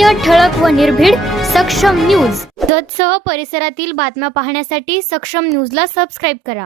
सत्य ठळक व निर्भीड सक्षम न्यूज. जतसह परिसरातील बातम्या पाहण्यासाठी सक्षम न्यूजला सबस्क्राईब करा.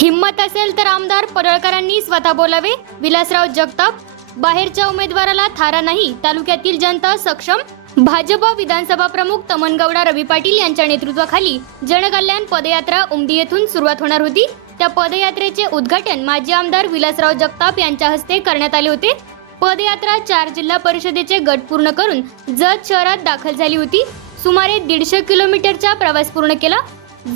हिंमत असेल तर आमदार पडळकरांनी स्वतः बोलावे. विलासराव जगताप बाहेरच्या उमेदवाराला थारा नाही. तालुक्यातील जनता सक्षम. भाजप विधानसभा प्रमुख तमनगौडा रवी पाटील यांच्या नेतृत्वाखाली जनकल्याण पदयात्रा उमदी येथून सुरुवात होणार होती. त्या पदयात्रेचे उद्घाटन माजी आमदार विलासराव जगताप यांच्या हस्ते करण्यात आले होते. पदयात्रा चार जिल्हा परिषदेचे गट पूर्ण करून जत शहरात दाखल झाली होती. सुमारे दीडशे किलोमीटरचा प्रवास पूर्ण केला.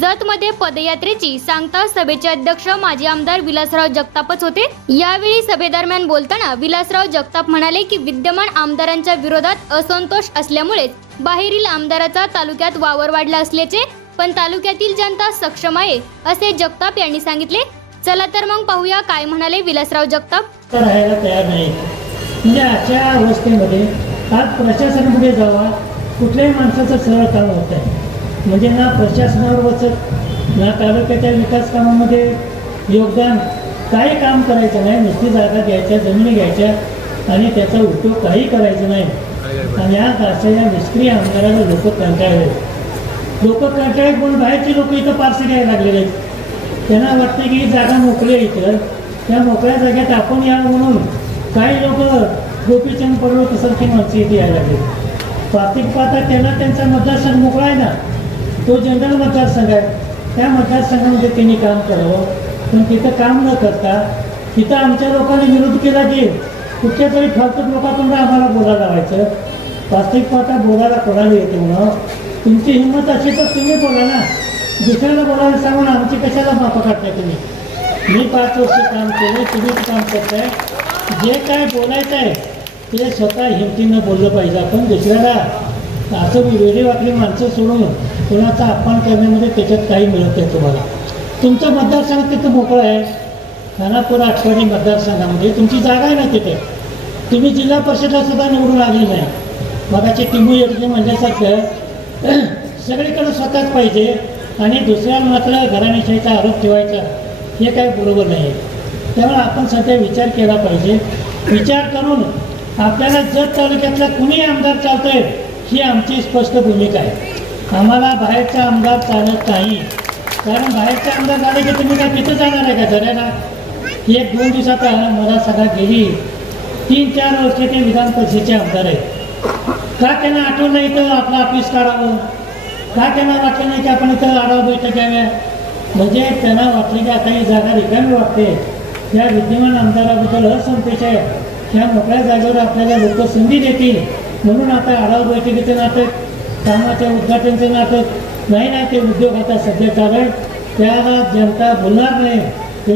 जतमध्ये पदयात्रेची सांगता सभेचे अध्यक्ष माजी आमदार विलासराव जगतापच होते. यावेळी सभेदरम्यान बोलताना विलासराव जगताप म्हणाले की विद्यमान आमदारांच्या विरोधात असंतोष असल्यामुळेच बाहेरील आमदाराचा तालुक्यात वावर वाढला असल्याचे पण तालुक्यातील जनता सक्षम आहे असे जगताप यांनी सांगितले. चला तर मग पाहूया काय म्हणाले विलासराव जगताप. तयार नाही. म्हणजे अशा अवस्थेमध्ये आज प्रशासनापुढे जावा कुठल्याही माणसाचं सरळ काम होत आहे म्हणजे ना प्रशासनावर बसत ना तालुक्याच्या विकास कामामध्ये योगदान काही काम करायचं नाही नुसती जागा घ्यायच्या जमिनी घ्यायच्या आणि त्याचा उपयोग काही करायचा नाही. आणि आज अशा या निष्क्रिय आमदाराला लोक कंटाळले लोक कंटाळले पण बाहेरचे लोक इथं पारसे घ्यायला लागलेले आहेत. त्यांना वाटते की ही जागा मोकळी आहे इथं. त्या मोकळ्या जागेत आपण यावं म्हणून काही लोक गोपीचंद पर्वतसारखी माणसं इथे यायला लागली. पार्थिक पाहता त्यांना त्यांचा मतदारसंघ मोकळा आहे ना? तो जनरल मतदारसंघ आहे. त्या मतदारसंघामध्ये त्यांनी काम करावं. पण तिथं काम न करता तिथं आमच्या लोकांनी विरोध केला की कुठच्या तरी फालतूक लोकांकडून आम्हाला बोलायला लावायचं. वास्तविक पाहता बोलायला कोणाला येते म्हणून? तुमची हिंमत अशी तर तुम्ही बोला ना. दुसऱ्याला बोलायला सांगून आमची कशाला माफा काढताय तुम्ही? मी पाच वर्ष काम केलं तुम्हीच काम करताय. जे काय बोलायचं आहे ते स्वतः हिमतीनं बोललं पाहिजे. आपण दुसऱ्याला असं वेगळी वाकडी माणसं सोडून कोणाचा अपमान करण्यामध्ये त्याच्यात काही मिळत नाही तुम्हाला. तुमचं मतदारसंघ तिथं मोकळं आहे. खानापूर आठवणी मतदारसंघामध्ये तुमची जागा आहे ना तिथे. तुम्ही जिल्हा परिषदला सुद्धा निवडून आले नाही. मगाचे टिंबू योजने म्हणण्यासारखं सगळीकडे स्वतःच पाहिजे आणि दुसऱ्या मात्र घराणेशाहीचा आरोप ठेवायचा हे काही बरोबर नाही. त्यामुळे आपण सध्या विचार केला पाहिजे. विचार करून आपल्याला जत तालुक्यातला कुणी आमदार चालतोय ही आमची स्पष्ट भूमिका आहे. आम्हाला बाहेरचा आमदार चालत नाही. कारण बाहेरचे आमदार झाले की तुम्ही काय तिथं जाणार आहे का जरायला एक दोन दिवसात मला सगळा गेली तीन चार वर्ष ते विधान परिषदेचे आमदार आहेत. का त्यांना आठवण नाही तर आपलं ऑफिस काढावं? का त्यांना वाटलं नाही की आपण इथं आढावा बैठक घ्याव्या? म्हणजे त्यांना वाटलं की आता ही जागा रिकामी वाटते. या विद्यमान आमदाराबद्दल असंतोष आहे. त्या मोकळ्या जागेवर आपल्याला लोक संधी देतील. म्हणून आता आढावा बैठकीचं नाटक कामाच्या उद्घाटनचं नाटक नाही ना ते उद्योग आता सध्या चालू आहे त्याला जनता बोलणार नाही.